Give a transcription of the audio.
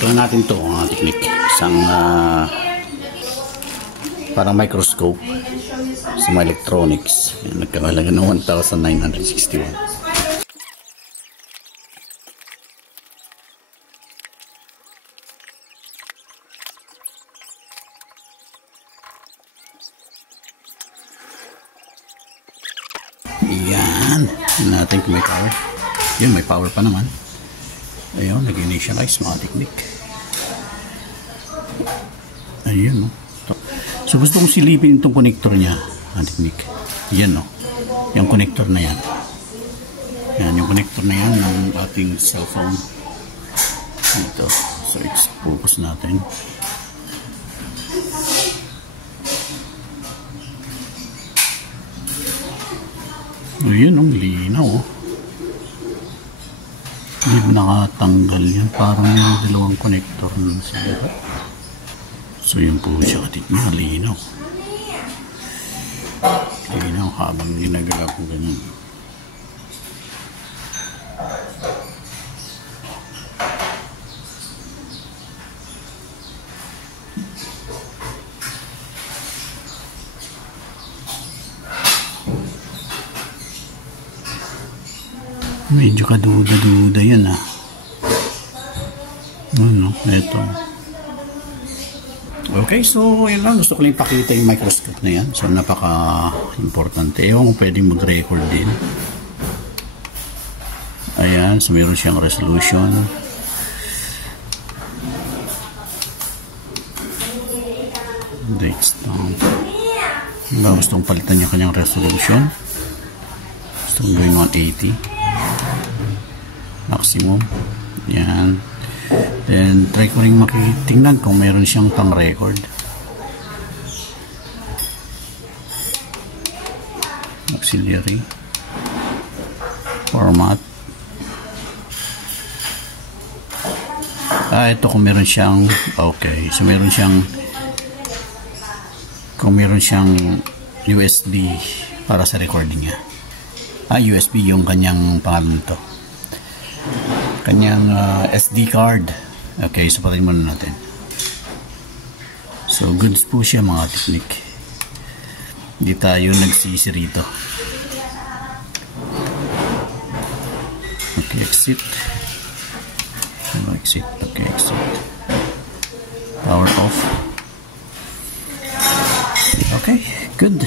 Tingnan natin to ang technique. Isang parang microscope sa mga electronics. Nagkakalaga ng 1,961. Yan. Natin kung may power. Yun, may power pa naman. Ayun, nag-initialize mga technique. Ayun, no. So, gusto kong silipin itong connector niya, mga technique. Yan, no. Yung connector na yan. Yan, yung connector na yan ng ating cellphone. Ito. So, focus natin. Ayun, ang linaw, oh. Hindi nakatanggal yan. Parang yung dalawang connector nun sa lahat. So yun po siya katit niya. Linaw. Linaw habang ginagawa ko ganun. Medyo kaduda-duda yan, ah. Ano, eto. Okay, so yun lang. Gusto ko lang ipakita yung microscope na yan. So napaka-importante. Ewan kung pwedeng mag-record din. Ayan, so meron siyang resolution. Dates down. Gustong palitan niya kanyang resolution. Gusto kong gawin 180. Maximum. Yan. Then, try ko rin makitingnan kung meron siyang pang record. Auxiliary. Format. Ito kung meron siyang, okay. So, meron siyang, kung meron siyang USB para sa recording niya. USB yung kanyang pangalan nito. Kanyang SD card. Okay, so patayin muna natin. So, goods po siya mga technique. Hindi tayo nagsisi rito. Okay, exit. Exit. Okay, exit. Power off. Okay, good.